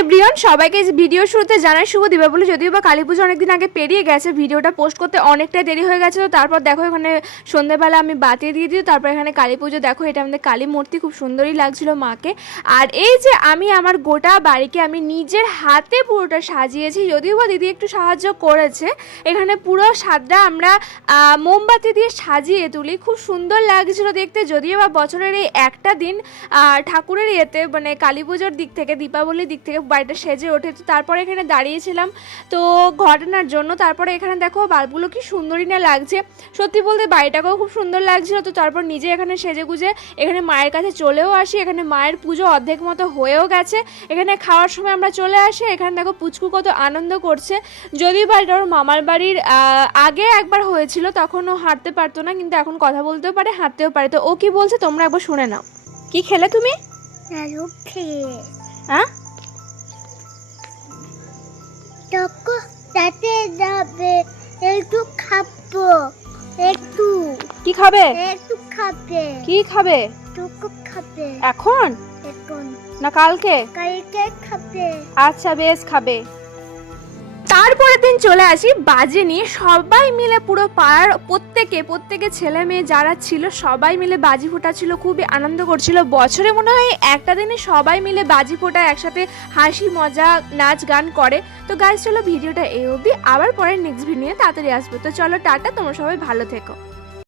Everyone, সবাইকে video শুরুতে জানাই শুভ দীপাবলি। যদিও বা কালী পুজো অনেকদিন আগে পেরিয়ে গেছে, ভিডিওটা পোস্ট করতে অনেকটাই দেরি হয়ে গেছে। তো তারপর দেখো এখানে সন্ধ্যেবেলা আমি বাতি দিয়ে দিই, তারপর এখানে কালী পুজো। দেখো এটা আমাদের কালী মূর্তি, খুব সুন্দরই লাগছিল মাকে। আর এই যে আমি আমার গোটা বাড়িকে আমি নিজের হাতে পুরোটা সাজিয়েছি, যদিও বা দিদি একটু সাহায্য করেছে। এখানে পুরো সাদটা আমরা মোমবাতি দিয়ে সাজিয়ে তুলি, খুব সুন্দর লাগছিল দেখতে। যদিও বা বছরের এই একটা দিন ঠাকুরের ইয়েতে মানে কালী পুজোর দিক থেকে, দীপাবলির দিক থেকে বাড়িটা সেজে ওঠে। তো তারপরে এখানে দাঁড়িয়েছিলাম তো ঘটনার জন্য। তারপরে এখানে দেখো বাল্বগুলো কি সুন্দরই না লাগছে, সত্যি বলতে বাড়িটাকেও খুব সুন্দর লাগছিল। তো তারপর নিজে এখানে সেজে গুজে এখানে মায়ের কাছে চলেও আসি। এখানে মায়ের পুজো অর্ধেক মতো হয়েও গেছে। এখানে খাওয়ার সময় আমরা চলে আসি। এখানে দেখো পুচকু কত আনন্দ করছে। যদিও বাড়িটা ওর মামার বাড়ির আগে একবার হয়েছিল, তখন ও হাঁটতে পারতো না, কিন্তু এখন কথা বলতেও পারে, হাঁটতেও পারে। তো ও কি বলছে তোমরা একবার শুনে নাও। কি খেলে তুমি? হ্যাঁ, তাতে যাবে একটু খাবো, একটু কি খাবে? একটু খাবে, কি খাবে টুকু খাবে, এখন এখন না কালকে? কালকে খাবে। আচ্ছা বেশ, খাবে। তারপরের দিন চলে আসি বাজে নিয়ে, সবাই মিলে পুরো পাড়ার প্রত্যেকে ছেলে মেয়ে যারা ছিল সবাই মিলে বাজি ফোটাচ্ছিল, খুবই আনন্দ করছিল। বছরে মনে হয় একটা দিনে সবাই মিলে বাজি ফোটায়, একসাথে হাসি মজা নাচ গান করে। তো গাইস চলো ভিডিওটা এই অবধি, আবার পরে নেক্সট ভিডিও তাড়াতাড়ি আসবে। তো চলো টাটা, তোমরা সবাই ভালো থেকো।